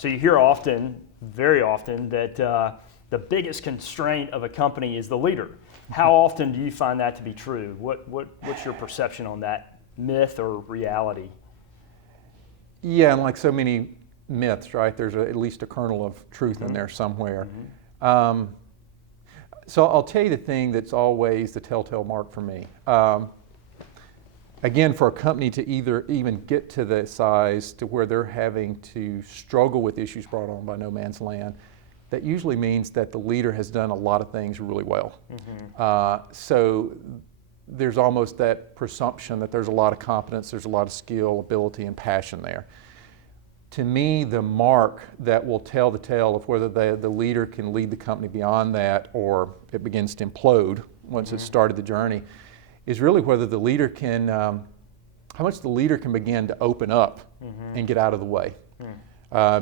So you hear often, very often, that the biggest constraint of a company is the leader. How often do you find that to be true? What's your perception on that myth or reality? Yeah, and like so many myths, right? There's at least a kernel of truth in there somewhere. So I'll tell you the thing that's always the telltale mark for me. Again, for a company to even get to the size to where they're having to struggle with issues brought on by no man's land, that usually means that the leader has done a lot of things really well. So there's almost that presumption that there's a lot of competence, there's a lot of skill, ability, and passion there. To me, the mark that will tell the tale of whether the leader can lead the company beyond that or it begins to implode once it's started the journey is really whether the leader can, how much the leader can begin to open up and get out of the way.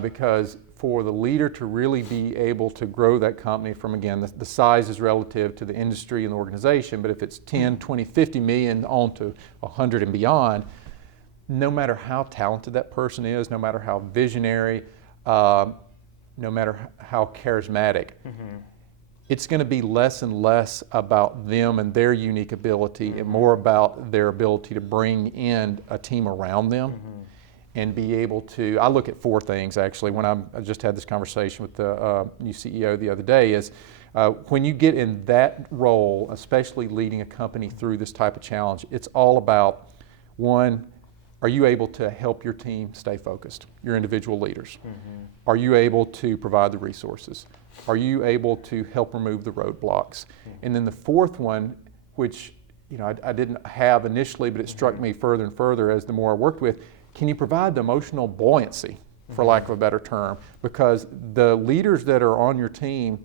Because for the leader to really be able to grow that company from, again, the size is relative to the industry and the organization, but if it's 10, 20, 50 million on to 100 and beyond, no matter how talented that person is, no matter how visionary, no matter how charismatic, it's going to be less and less about them and their unique ability and more about their ability to bring in a team around them and be able to, I look at four things actually when I just had this conversation with the new CEO the other day is when you get in that role, especially leading a company through this type of challenge, it's all about, one, are you able to help your team stay focused, your individual leaders? Are you able to provide the resources? Are you able to help remove the roadblocks? And then the fourth one, which I didn't have initially, but it struck me further and further as the more I worked with, can you provide the emotional buoyancy, for lack of a better term? Because the leaders that are on your team,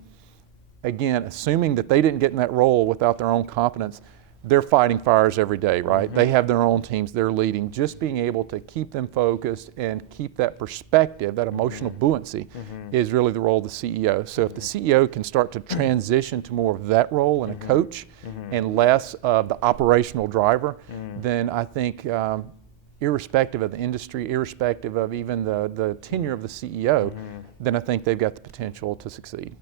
again, assuming that they didn't get in that role without their own competence, they're fighting fires every day, right? They have their own teams they're leading. Just being able to keep them focused and keep that perspective, that emotional buoyancy, is really the role of the CEO. So if the CEO can start to transition to more of that role and a coach and less of the operational driver, then I think irrespective of the industry, irrespective of even the tenure of the CEO, then I think they've got the potential to succeed.